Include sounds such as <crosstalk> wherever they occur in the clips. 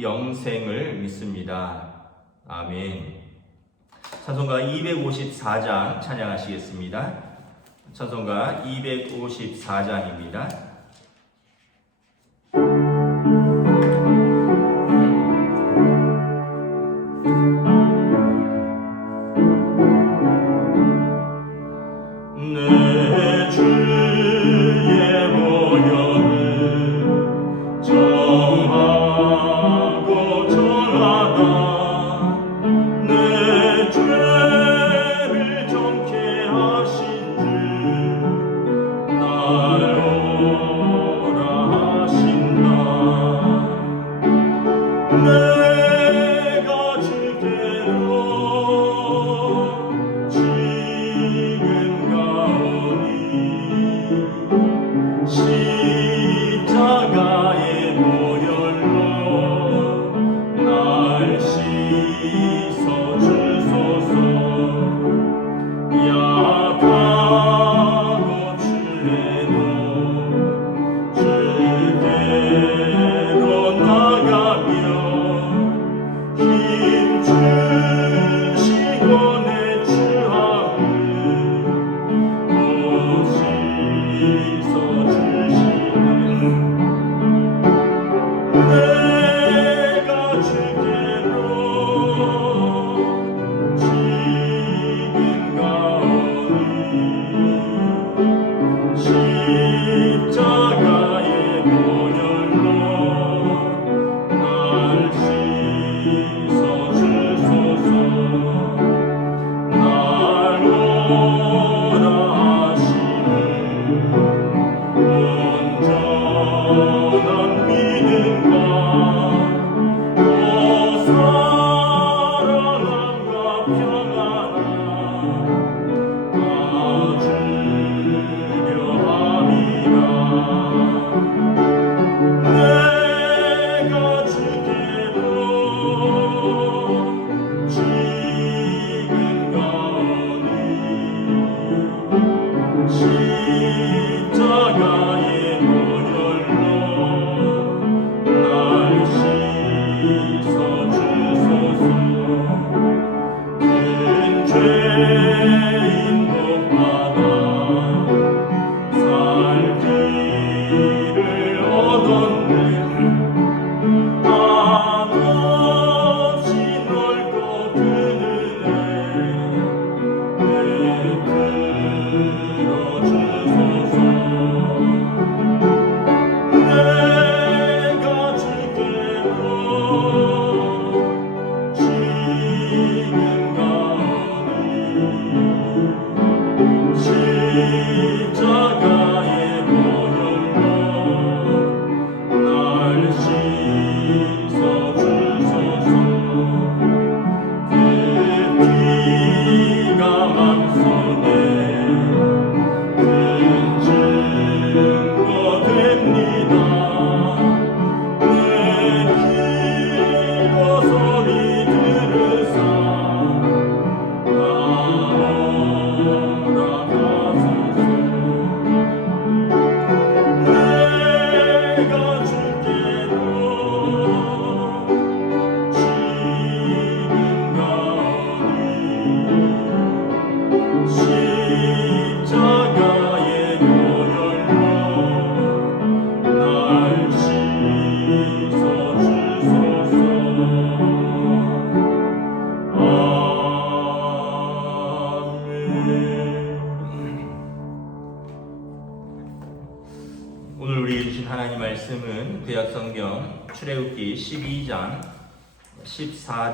영생을 믿습니다. 아멘. 찬송가 254장 찬양하시겠습니다. 찬송가 254장입니다.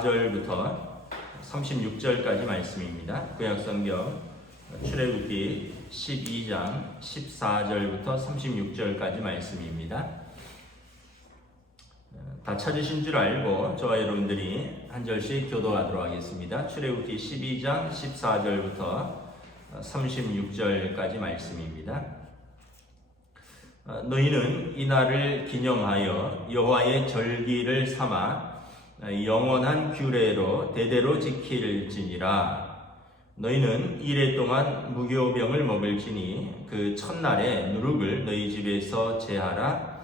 14절부터 36절까지 말씀입니다. 구약 성경 출애굽기 12장 14절부터 36절까지 말씀입니다. 다 찾으신 줄 알고 저와 여러분들이 한 절씩 교도하도록 하겠습니다. 출애굽기 12장 14절부터 36절까지 말씀입니다. 어, 너희는 이 날을 기념하여 여호와의 절기를 삼아 영원한 규례로 대대로 지킬지니라. 너희는 이래 동안 무교병을 먹을지니 그 첫날에 누룩을 너희 집에서 제하라.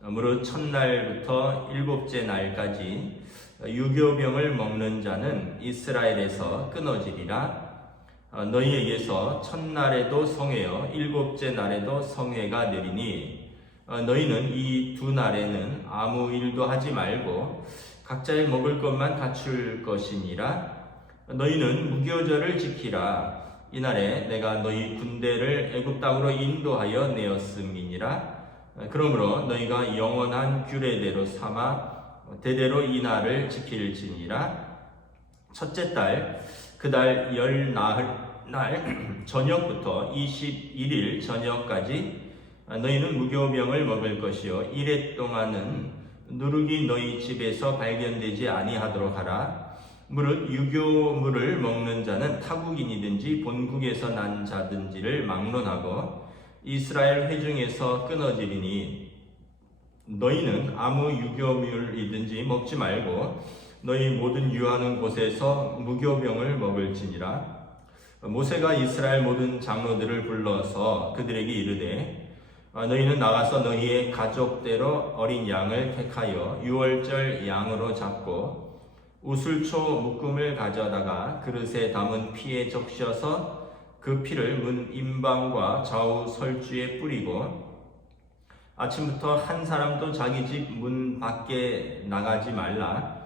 무릇 첫날부터 일곱째 날까지 유교병을 먹는 자는 이스라엘에서 끊어지리라. 어, 너희에게서 첫날에도 성회여 일곱째 날에도 성회가 되리니 어, 너희는 이 두 날에는 아무 일도 하지 말고 각자의 먹을 것만 갖출 것이니라. 너희는 무교절을 지키라. 이날에 내가 너희 군대를 애굽 땅으로 인도하여 내었음이니라. 어, 그러므로 너희가 영원한 규례대로 삼아 대대로 이 날을 지킬지니라. 첫째 달 그 달 열 나흘 날 <clears throat> 저녁부터 21일 저녁까지 너희는 무교병을 먹을 것이요. 이래 동안은 누룩이 너희 집에서 발견되지 아니하도록 하라. 무릇 유교물을 먹는 자는 타국인이든지 본국에서 난 자든지를 막론하고 이스라엘 회중에서 끊어지리니 너희는 아무 유교물이든지 먹지 말고 너희 모든 유하는 곳에서 무교병을 먹을지니라. 모세가 이스라엘 모든 장로들을 불러서 그들에게 이르되 아, 너희는 나가서 너희의 가족대로 어린 양을 택하여 유월절 양으로 잡고 우슬초 묶음을 가져다가 그릇에 담은 피에 적셔서 그 피를 문 임방과 좌우 설주에 뿌리고 아침부터 한 사람도 자기 집 문 밖에 나가지 말라.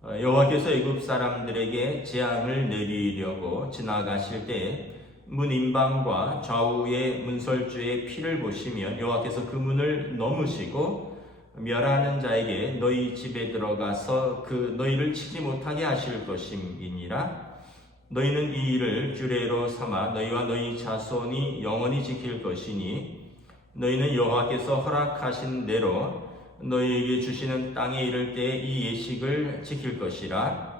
어, 여호와께서 애굽 사람들에게 재앙을 내리려고 지나가실 때 문 임방과 좌우의 문설주의 피를 보시면 여호와께서 그 문을 넘으시고 멸하는 자에게 너희 집에 들어가서 그 너희를 치지 못하게 하실 것임이니라 너희는 이 일을 규례로 삼아 너희와 너희 자손이 영원히 지킬 것이니 너희는 여호와께서 허락하신 대로 너희에게 주시는 땅에 이를 때 이 예식을 지킬 것이라.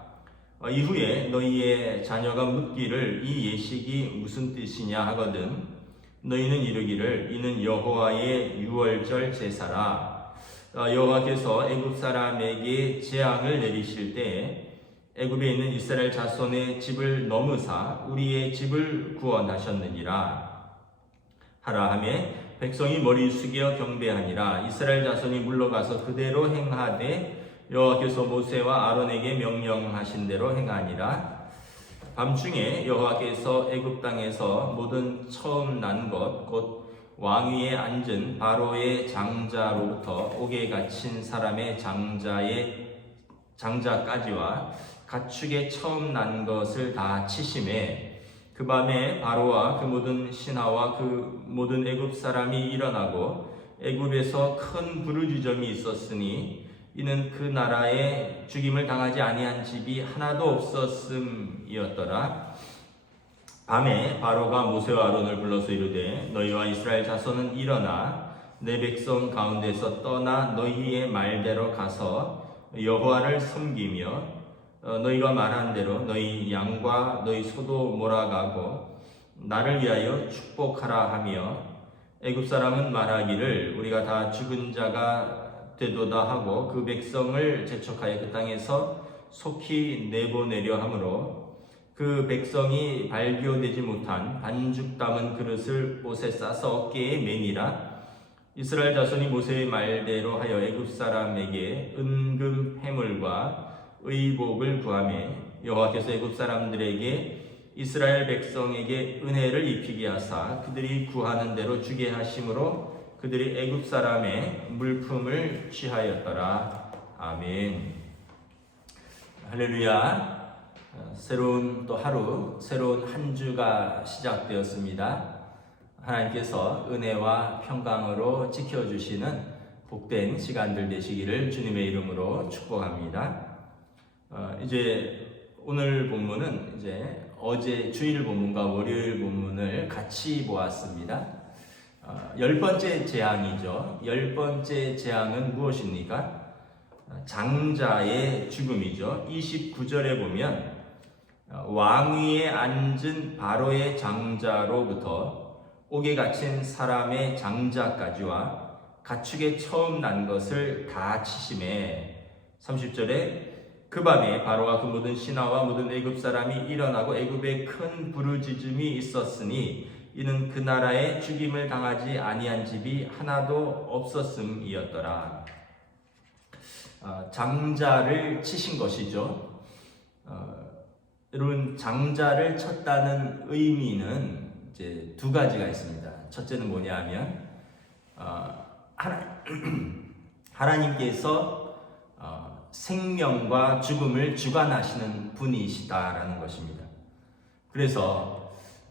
어, 이후에 너희의 자녀가 묻기를 이 예식이 무슨 뜻이냐 하거든. 너희는 이르기를 이는 여호와의 유월절 제사라. 어, 여호와께서 애굽 사람에게 재앙을 내리실 때 애굽에 있는 이스라엘 자손의 집을 넘으사 우리의 집을 구원하셨느니라. 하라 하매 백성이 머리 숙여 경배하니라 이스라엘 자손이 물러가서 그대로 행하되 여호와께서 모세와 아론에게 명령하신 대로 행하니라. 밤중에 여호와께서 애굽 땅에서 모든 처음 난 것 곧 왕위에 앉은 바로의 장자로부터 옥에 갇힌 사람의 장자의 장자까지와 가축의 처음 난 것을 다 치심에 그 밤에 바로와 그 모든 신하와 그 모든 애굽 사람이 일어나고 애굽에서 큰 부르주점이 있었으니 이는 그 나라에 죽임을 당하지 아니한 집이 하나도 없었음이었더라. 밤에 바로가 모세와 아론을 불러서 이르되 너희와 이스라엘 자손은 일어나 내 백성 가운데서 떠나 너희의 말대로 가서 여호와를 섬기며 어, 너희가 말한 대로 너희 양과 너희 소도 몰아가고 나를 위하여 축복하라 하며 애굽 사람은 말하기를 우리가 다 죽은 자가 되도다 하고 그 백성을 재촉하여 그 땅에서 속히 내보내려 하므로 그 백성이 발교되지 못한 반죽 담은 그릇을 옷에 싸서 어깨에 매니라. 이스라엘 자손이 모세의 말대로 하여 애굽 사람에게 은금 해물과 의복을 구하며 여호와께서 애굽 사람들에게 이스라엘 백성에게 은혜를 입히게 하사 그들이 구하는 대로 주게 하심으로 그들이 애굽 사람의 물품을 취하였더라. 아멘. 할렐루야. 새로운 또 하루, 새로운 한 주가 시작되었습니다. 하나님께서 은혜와 평강으로 지켜주시는 복된 시간들 되시기를 주님의 이름으로 축복합니다. 어, 이제 오늘 본문은 이제 어제 주일 본문과 월요일 본문을 같이 보았습니다. 어, 열 번째 재앙이죠. 열 번째 재앙은 무엇입니까? 어, 장자의 죽음이죠. 29절에 보면 어, 왕위에 앉은 바로의 장자로부터 옥에 갇힌 사람의 장자까지와 가축에 처음 난 것을 다 치심에 30절에 그 밤에 바로와 그 모든 신하와 모든 애굽 사람이 일어나고 애굽에 큰 부르짖음이 있었으니 이는 그 나라에 죽임을 당하지 아니한 집이 하나도 없었음이었더라. 어, 장자를 치신 것이죠. 어, 여러분 장자를 쳤다는 의미는 이제 두 가지가 있습니다. 첫째는 뭐냐하면 어, 하나, <clears throat> 하나님께서 어, 생명과 죽음을 주관하시는 분이시다라는 것입니다. 그래서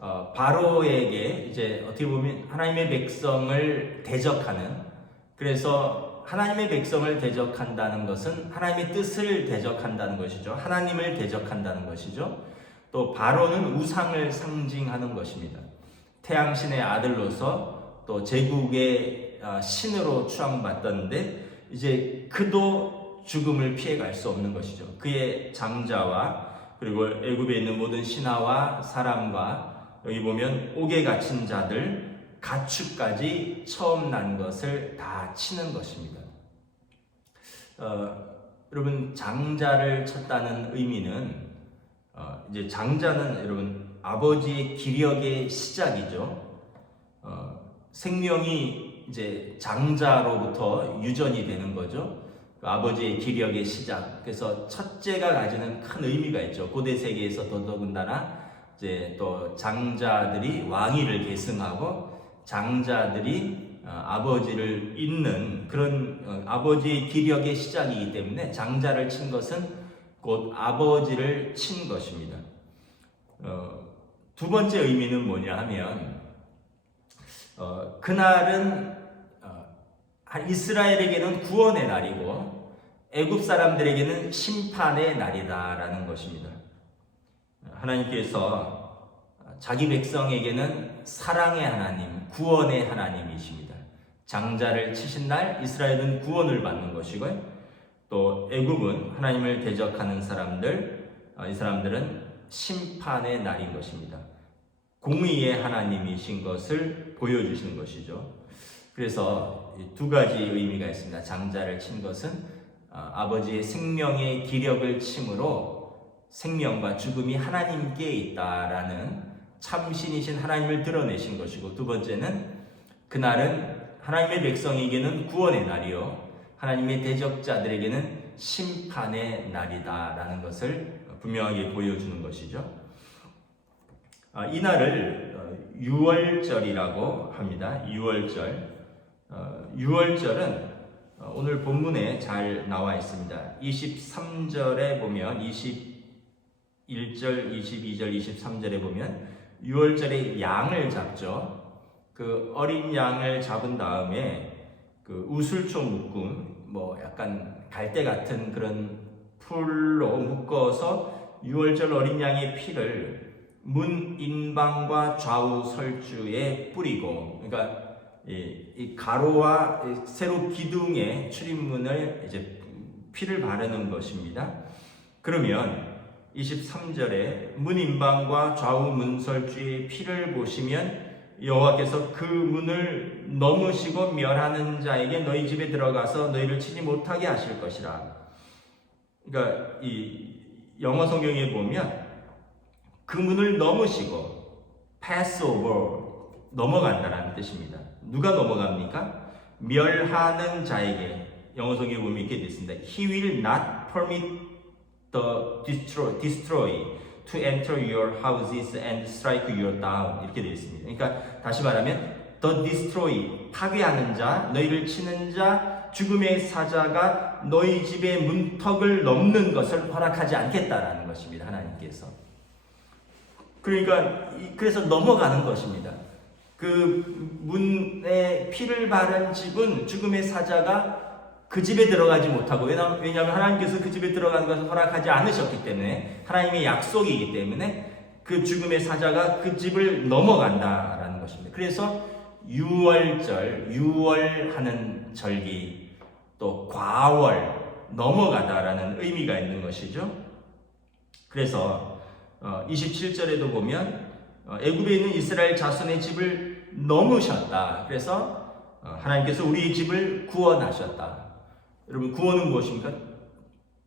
어, 바로에게 이제 어떻게 보면 하나님의 백성을 대적하는 그래서 하나님의 백성을 대적한다는 것은 하나님의 뜻을 대적한다는 것이죠. 하나님을 대적한다는 것이죠. 또 바로는 우상을 상징하는 것입니다. 태양신의 아들로서 또 제국의 아, 신으로 추앙받던데 이제 그도 죽음을 피해갈 수 없는 것이죠. 그의 장자와 그리고 애굽에 있는 모든 신하와 사람과 여기 보면 옥에 갇힌 자들 가축까지 처음 난 것을 다 치는 것입니다. 어, 여러분 장자를 쳤다는 의미는 어, 이제 장자는 여러분 아버지의 기력의 시작이죠. 어, 생명이 이제 장자로부터 유전이 되는 거죠. 그 아버지의 기력의 시작. 그래서 첫째가 가지는 큰 의미가 있죠. 고대 세계에서 더더군다나 이제 또 장자들이 왕위를 계승하고 장자들이 어, 아버지를 잇는 그런 어, 아버지의 기력의 시작이기 때문에 장자를 친 것은 곧 아버지를 친 것입니다. 어, 두 번째 의미는 뭐냐 하면 어, 그날은 어, 이스라엘에게는 구원의 날이고 애굽 사람들에게는 심판의 날이다라는 것입니다. 하나님께서 자기 백성에게는 사랑의 하나님, 구원의 하나님이십니다. 장자를 치신 날 이스라엘은 구원을 받는 것이고요. 또 애굽은 하나님을 대적하는 사람들, 어, 이 사람들은 심판의 날인 것입니다. 공의의 하나님이신 것을 보여주시는 것이죠. 그래서 이두 가지 의미가 있습니다. 장자를 친 것은 어, 아버지의 생명의 기력을 침으로 생명과 죽음이 하나님께 있다라는 참신이신 하나님을 드러내신 것이고 두 번째는 그날은 하나님의 백성에게는 구원의 날이요 하나님의 대적자들에게는 심판의 날이다라는 것을 분명하게 보여주는 것이죠. 아, 이 날을 어, 유월절이라고 합니다. 유월절. 어, 유월절은 어, 오늘 본문에 잘 나와 있습니다. 23절에 보면 21절, 22절, 23절에 보면 유월절에 양을 잡죠. 그 어린 양을 잡은 다음에 그 우슬초 묶음, 뭐 약간 갈대 같은 그런 풀로 묶어서 유월절 어린 양의 피를 문 인방과 좌우 설주에 뿌리고, 그러니까 이, 이 가로와 이 세로 기둥의 출입문을 이제 피를 바르는 것입니다. 그러면 23절에 문 인방과 좌우 문설주의 피를 보시면 여호와께서 그 문을 넘으시고 멸하는 자에게 너희 집에 들어가서 너희를 치지 못하게 하실 것이라. 그러니까 이 영어 성경에 보면 그 문을 넘으시고 pass over 넘어간다라는 뜻입니다. 누가 넘어갑니까? 멸하는 자에게 영어 성경에 보면 이렇게 되어 있습니다. He will not permit the destroy, destroy to enter your houses and strike you down 이렇게 되어 있습니다. 그러니까 다시 말하면 the destroy 파괴하는 자, 너희를 치는 자, 죽음의 사자가 너희 집의 문턱을 넘는 것을 허락하지 않겠다라는 것입니다. 하나님께서. 그러니까 이- 그래서 넘어가는 것입니다. 그 문에 피를 바른 집은 죽음의 사자가 그 집에 들어가지 못하고 왜냐- 왜냐하면 하나님께서 그 집에 들어가는 것을 허락하지 않으셨기 때문에 하나님의 약속이기 때문에 그 죽음의 사자가 그 집을 넘어간다라는 것입니다. 그래서 유월절, 유월하는 절기 또 과월 넘어가다라는 의미가 있는 것이죠. 그래서 어, 27절에도 보면 어, 애굽에 있는 이스라엘 자손의 집을 넘으셨다. 그래서 어, 하나님께서 우리의 집을 구원하셨다. 여러분 구원은 무엇입니까?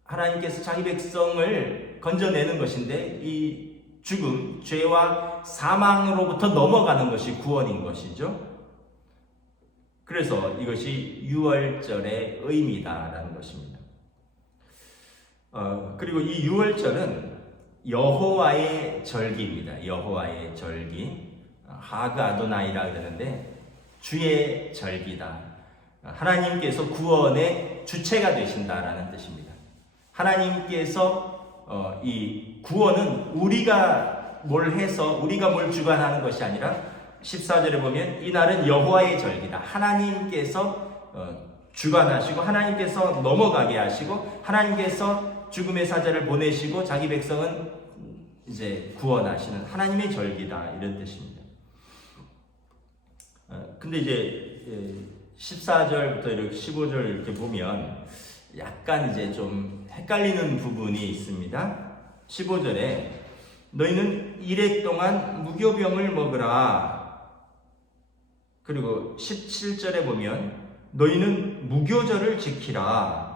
하나님께서 자기 백성을 건져내는 것인데 이 죽음, 죄와 사망으로부터 넘어가는 것이 구원인 것이죠. 그래서 이것이 유월절의 의미다라는 것입니다. 어, 그리고 이 유월절은 여호와의 절기입니다. 여호와의 절기. 하그 아도나이라 그러는데 주의 절기다. 하나님께서 구원의 주체가 되신다라는 뜻입니다. 하나님께서 어, 이 구원은 우리가 뭘 해서 우리가 뭘 주관하는 것이 아니라 14절에 보면 이 날은 여호와의 절기다. 하나님께서 어, 주관하시고 하나님께서 넘어가게 하시고 하나님께서 죽음의 사자를 보내시고 자기 백성은 이제 구원하시는 하나님의 절기다 이런 뜻입니다. 어, 근데 이제 14절부터 이렇게 15절 이렇게 보면 약간 이제 좀 헷갈리는 부분이 있습니다. 15절에 너희는 이래 동안 무교병을 먹으라. 그리고 17절에 보면 너희는 무교절을 지키라.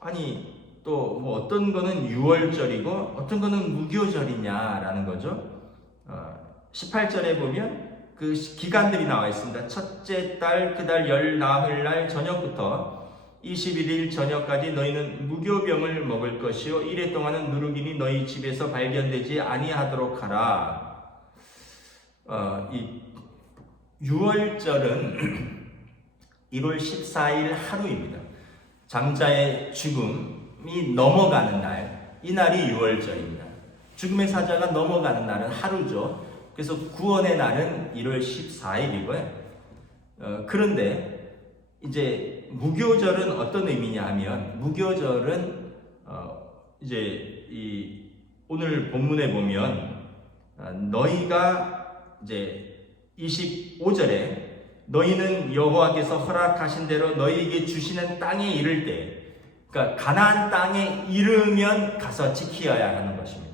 아니 또 뭐 어떤 거는 6월절이고 어떤 거는 무교절이냐라는 거죠. 어, 18절에 보면 그 기간들이 나와 있습니다. 첫째 달 그 달 열 나흘 날 저녁부터 21일 저녁까지 너희는 무교병을 먹을 것이요 이래 동안은 누룩인이 너희 집에서 발견되지 아니하도록 하라. 어, 이 6월절은 1월 14일 하루입니다. 장자의 죽음이 넘어가는 날, 이 날이 6월절입니다. 죽음의 사자가 넘어가는 날은 하루죠. 그래서 구원의 날은 1월 14일이고요. 어, 그런데 이제 무교절은 어떤 의미냐 하면 무교절은 어, 이제 이 오늘 본문에 보면 어, 너희가 이제 25절에 너희는 여호와께서 허락하신 대로 너희에게 주시는 땅에 이를 때 그러니까 가나안 땅에 이르면 가서 지키어야 하는 것입니다.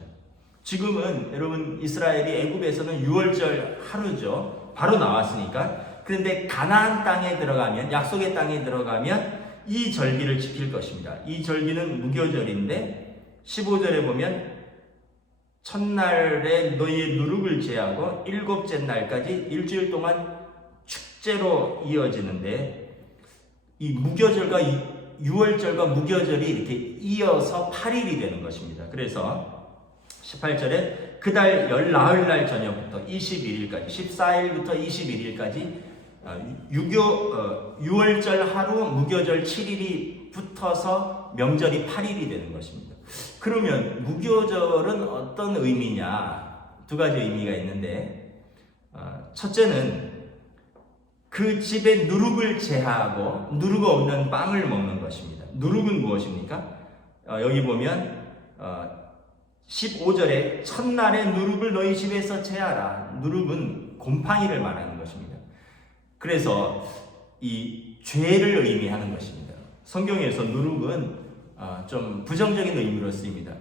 지금은 여러분 이스라엘이 애굽에서는 6월절 하루죠. 바로 나왔으니까. 그런데 가나안 땅에 들어가면 약속의 땅에 들어가면 이 절기를 지킬 것입니다. 이 절기는 무교절인데 15절에 보면 첫날에 너희의 누룩을 제하고 일곱째 날까지 일주일 동안 축제로 이어지는데 이 무교절과 6월절과 무교절이 이렇게 이어서 8일이 되는 것입니다. 그래서 18절에 그달 열나흘날 저녁부터 21일까지 14일부터 21일까지 유교 어, 6월절 하루 무교절 7일이 붙어서 명절이 8일이 되는 것입니다. 그러면 무교절은 어떤 의미냐? 두 가지 의미가 있는데 어, 첫째는 그 집에 누룩을 제하고 누룩 없는 빵을 먹는 것입니다. 누룩은 무엇입니까? 어, 여기 보면 어, 15절에 첫날에 누룩을 너희 집에서 제하라. 누룩은 곰팡이를 말하는 것입니다. 그래서 이 죄를 의미하는 것입니다. 성경에서 누룩은 어, 좀 부정적인 의미로 쓰입니다.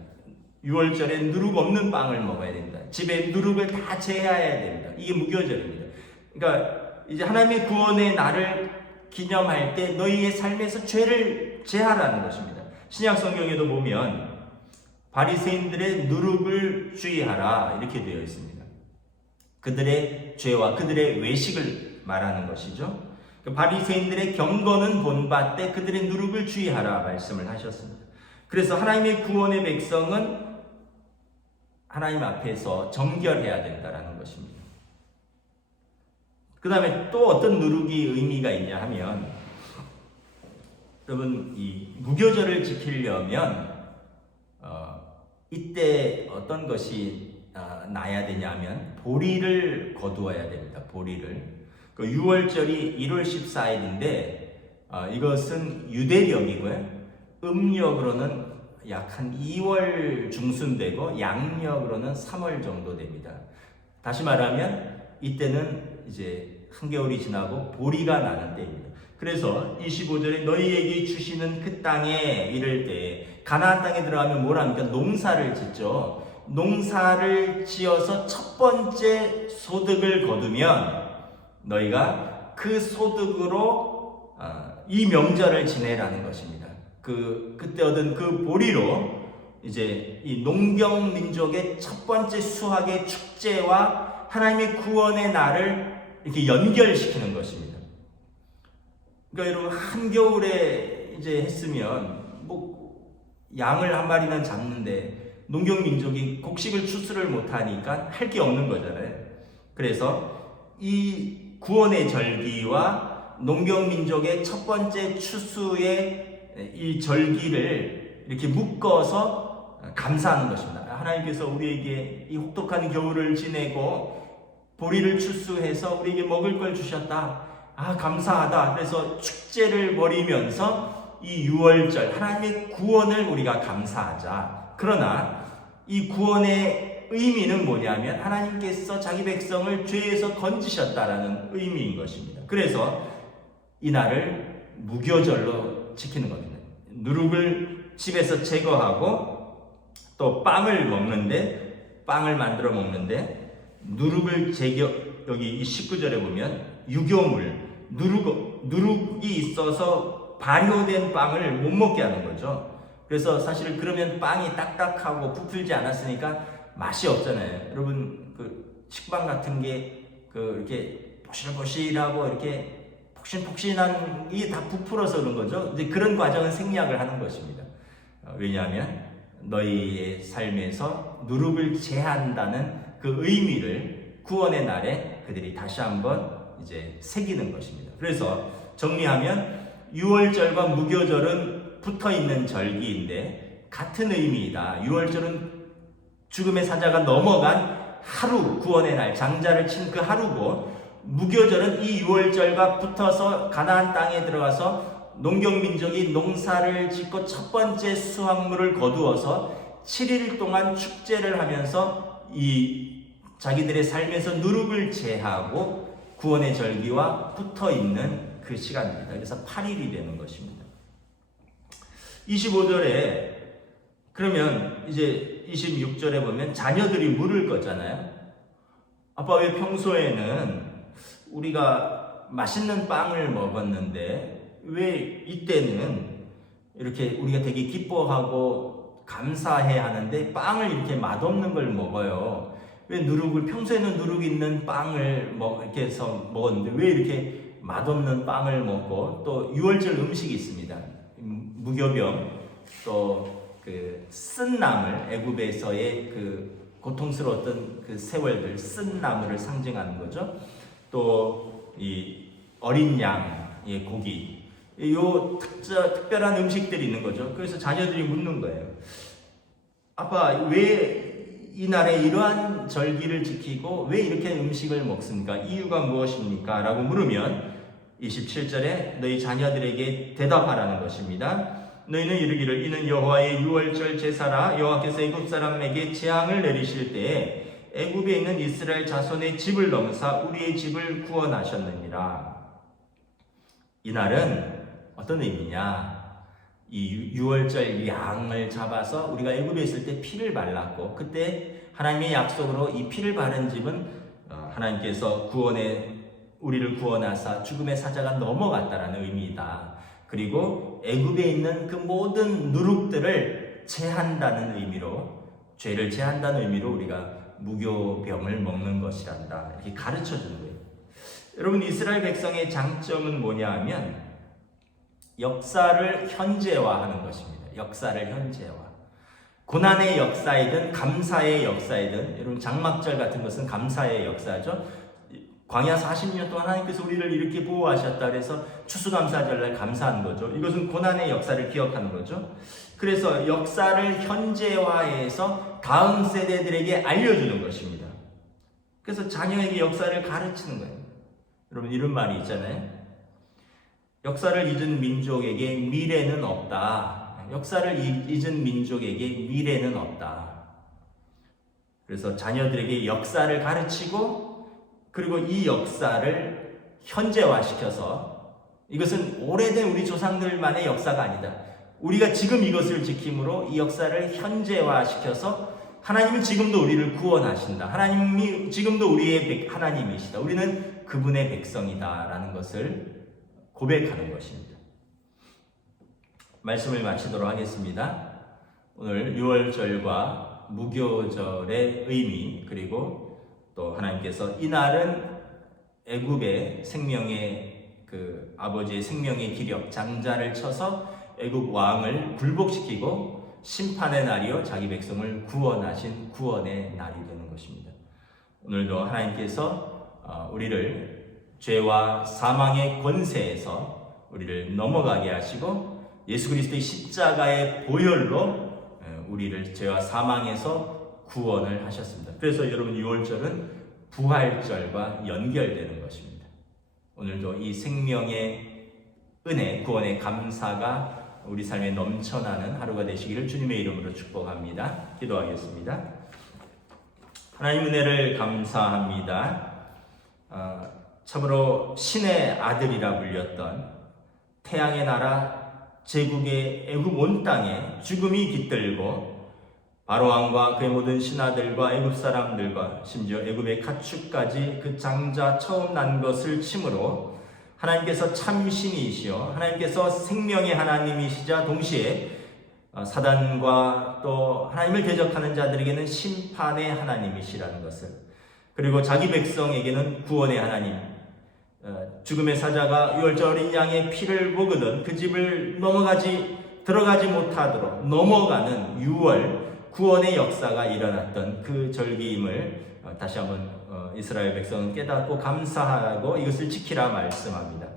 6월절에 누룩 없는 빵을 먹어야 됩니다. 집에 누룩을 다 제해야 됩니다. 이게 무교절입니다. 그러니까 이제 하나님의 구원의 날을 기념할 때 너희의 삶에서 죄를 제하라는 것입니다. 신약 성경에도 보면 바리새인들의 누룩을 주의하라 이렇게 되어 있습니다. 그들의 죄와 그들의 외식을 말하는 것이죠. 그 바리새인들의 경건은 본받되 그들의 누룩을 주의하라 말씀을 하셨습니다. 그래서 하나님의 구원의 백성은 하나님 앞에서 정결해야 된다라는 것입니다. 그 다음에 또 어떤 누룩이 의미가 있냐 하면 여러분 이 무교절을 지키려면 어, 이때 어떤 것이 아, 나야 되냐면 보리를 거두어야 됩니다. 보리를. 그 6월절이 1월 14일인데 아, 이것은 유대력이고요. 음력으로는 약 한 2월 중순 되고 양력으로는 3월 정도 됩니다. 다시 말하면 이때는 이제 한겨울이 지나고 보리가 나는 때입니다. 그래서 25절에 너희에게 주시는 그 땅에 이를 때 가나안 땅에 들어가면 뭘 합니까? 농사를 짓죠. 농사를 지어서 첫 번째 소득을 거두면 너희가 그 소득으로 아, 이 명절을 지내라는 것입니다. 그 그때 얻은 그 보리로 이제 이 농경 민족의 첫 번째 수학의 축제와 하나님의 구원의 날을 이렇게 연결시키는 것입니다. 그러니까 여러분 한겨울에 이제 했으면 뭐 양을 한 마리는 잡는데 농경 민족이 곡식을 추수를 못 하니까 할 게 없는 거잖아요. 그래서 이 구원의 절기와 농경 민족의 첫 번째 추수의 이 절기를 이렇게 묶어서 감사하는 것입니다. 하나님께서 우리에게 이 혹독한 겨울을 지내고 보리를 추수해서 우리에게 먹을 걸 주셨다. 아, 감사하다. 그래서 축제를 벌이면서 이 6월절, 하나님의 구원을 우리가 감사하자. 그러나 이 구원의 의미는 뭐냐면 하나님께서 자기 백성을 죄에서 건지셨다라는 의미인 것입니다. 그래서 이 날을 무교절로 지키는 겁니다. 누룩을 집에서 제거하고 또 빵을 먹는데 빵을 만들어 먹는데 누룩을 제거 여기 이 19절에 보면 유교물 누룩 누룩이 있어서 발효된 빵을 못 먹게 하는 거죠. 그래서 사실 그러면 빵이 딱딱하고 부풀지 않았으니까 맛이 없잖아요. 여러분 그 식빵 같은 게 그 이렇게 보실보실하고 이렇게 폭신폭신한 이 다 부풀어서 그런 거죠. 이제 그런 과정은 생략을 하는 것입니다. 어, 왜냐하면 너희의 삶에서 누룩을 제한다는 그 의미를 구원의 날에 그들이 다시 한번 이제 새기는 것입니다. 그래서 정리하면 6월절과 무교절은 붙어 있는 절기인데 같은 의미이다. 6월절은 죽음의 사자가 넘어간 하루 구원의 날 장자를 친 그 하루고 무교절은 이 6월절과 붙어서 가나안 땅에 들어가서 농경 민족이 농사를 짓고 첫 번째 수확물을 거두어서 7일 동안 축제를 하면서 이 자기들의 삶에서 누룩을 제하고 구원의 절기와 붙어 있는 그 시간입니다. 그래서 8일이 되는 것입니다. 25절에 그러면 이제 26절에 보면 자녀들이 물을 거잖아요. 아빠 왜 평소에는 우리가 맛있는 빵을 먹었는데 왜 이때는 이렇게 우리가 되게 기뻐하고 감사해 하는데 빵을 이렇게 맛없는 걸 먹어요. 왜 누룩을 평소에는 누룩 있는 빵을 먹 이렇게 해서 먹었는데 왜 이렇게 맛없는 빵을 먹고 또 6월절 음식이 있습니다. 음, 무교병 또그 쓴 나물 애굽에서의 그 고통스러웠던 그 세월들 쓴 나물을 상징하는 거죠. 또 이 어린 양의 고기 요 특자, 특별한 음식들이 있는 거죠. 그래서 자녀들이 묻는 거예요. 아빠 왜 이 날에 이러한 절기를 지키고 왜 이렇게 음식을 먹습니까? 이유가 무엇입니까? 라고 물으면 27절에 너희 자녀들에게 대답하라는 것입니다. 너희는 이르기를 이는 여호와의 유월절 제사라 여호와께서 애굽 사람에게 재앙을 내리실 때에 애굽에 있는 이스라엘 자손의 집을 넘사 우리의 집을 구원하셨느니라. 이 날은 어떤 의미냐? 이 6월절 양을 잡아서 우리가 애굽에 있을 때 피를 발랐고 그때 하나님의 약속으로 이 피를 바른 집은 어, 하나님께서 구원의 우리를 구원하사 죽음의 사자가 넘어갔다라는 의미이다. 그리고 애굽에 있는 그 모든 누룩들을 제한다는 의미로 죄를 제한다는 의미로 우리가 무교병을 먹는 것이란다. 이렇게 가르쳐 주는 거예요. 여러분 이스라엘 백성의 장점은 뭐냐 하면 역사를 현재화하는 것입니다. 역사를 현재화. 고난의 역사이든 감사의 역사이든 여러분 장막절 같은 것은 감사의 역사죠. 광야 40년 동안 하나님께서 우리를 이렇게 보호하셨다 그래서 추수감사절날 감사한 거죠. 이것은 고난의 역사를 기억하는 거죠. 그래서 역사를 현재화해서 다음 세대들에게 알려주는 것입니다. 그래서 자녀에게 역사를 가르치는 거예요. 여러분 이런 말이 있잖아요. 역사를 잊은 민족에게 미래는 없다. 역사를 잊- 잊은 민족에게 미래는 없다. 그래서 자녀들에게 역사를 가르치고 그리고 이 역사를 현재화시켜서 이것은 오래된 우리 조상들만의 역사가 아니다. 우리가 지금 이것을 지킴으로 이 역사를 현재화시켜서 하나님은 지금도 우리를 구원하신다. 하나님이 지금도 우리의 백- 하나님이시다. 우리는 그분의 백성이다라는 것을 고백하는 것입니다. 말씀을 마치도록 하겠습니다. 오늘 6월절과 무교절의 의미 그리고 또 하나님께서 이날은 애굽의 생명의 그 아버지의 생명의 기력 장자를 쳐서 애굽 왕을 굴복시키고 심판의 날이요 자기 백성을 구원하신 구원의 날이 되는 것입니다. 오늘도 하나님께서 어, 우리를 죄와 사망의 권세에서 우리를 넘어가게 하시고 예수 그리스도의 십자가의 보혈로 어, 우리를 죄와 사망에서 구원을 하셨습니다. 그래서 여러분 6월절은 부활절과 연결되는 것입니다. 오늘도 이 생명의 은혜, 구원의 감사가 우리 삶에 넘쳐나는 하루가 되시기를 주님의 이름으로 축복합니다. 기도하겠습니다. 하나님 은혜를 감사합니다. 아, 참으로 신의 아들이라 불렸던 태양의 나라 제국의 애굽 온 땅에 죽음이 깃들고 바로왕과 그의 모든 신하들과 애굽 사람들과 심지어 애굽의 가축까지 그 장자 처음 난 것을 침으로 하나님께서 참신이시여 하나님께서 생명의 하나님이시자 동시에 어, 사단과 또 하나님을 대적하는 자들에게는 심판의 하나님이시라는 것을. 그리고 자기 백성에게는 구원의 하나님. 어, 죽음의 사자가 유월절 어린 양의 피를 먹으던 그 집을 넘어가지 들어가지 못하도록 넘어가는 유월 구원의 역사가 일어났던 그 절기임을 어, 다시 한번 어, 이스라엘 백성은 깨닫고 감사하고 이것을 지키라 말씀합니다.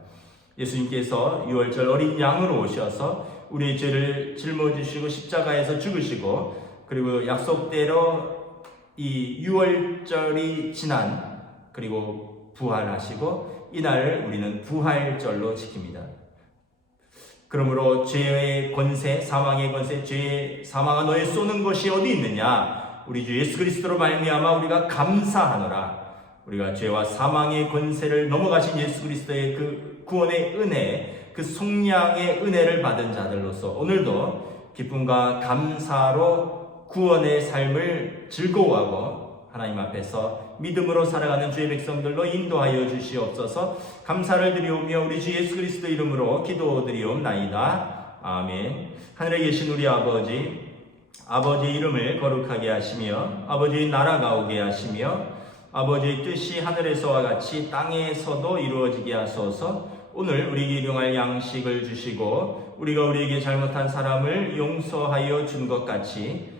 예수님께서 유월절 어린 양으로 오셔서 우리의 죄를 짊어지시고 십자가에서 죽으시고 그리고 약속대로 이 유월절이 지난 그리고 부활하시고 이날 우리는 부활절로 지킵니다. 그러므로 죄의 권세, 사망의 권세, 죄의 사망아 너의 쏘는 것이 어디 있느냐? 우리 주 예수 그리스도로 말미암아 우리가 감사하노라. 우리가 죄와 사망의 권세를 넘어가신 예수 그리스도의 그 구원의 은혜, 그 속량의 은혜를 받은 자들로서 오늘도 기쁨과 감사로 구원의 삶을 즐거워하고 하나님 앞에서 믿음으로 살아가는 주의 백성들로 인도하여 주시옵소서 감사를 드리오며 우리 주 예수 그리스도 이름으로 기도드리옵나이다. 아멘. 하늘에 계신 우리 아버지, 아버지의 이름을 거룩하게 하시며 아버지의 나라가 오게 하시며 아버지의 뜻이 하늘에서와 같이 땅에서도 이루어지게 하소서 오늘 우리에게 일용할 양식을 주시고 우리가 우리에게 잘못한 사람을 용서하여 준 것 같이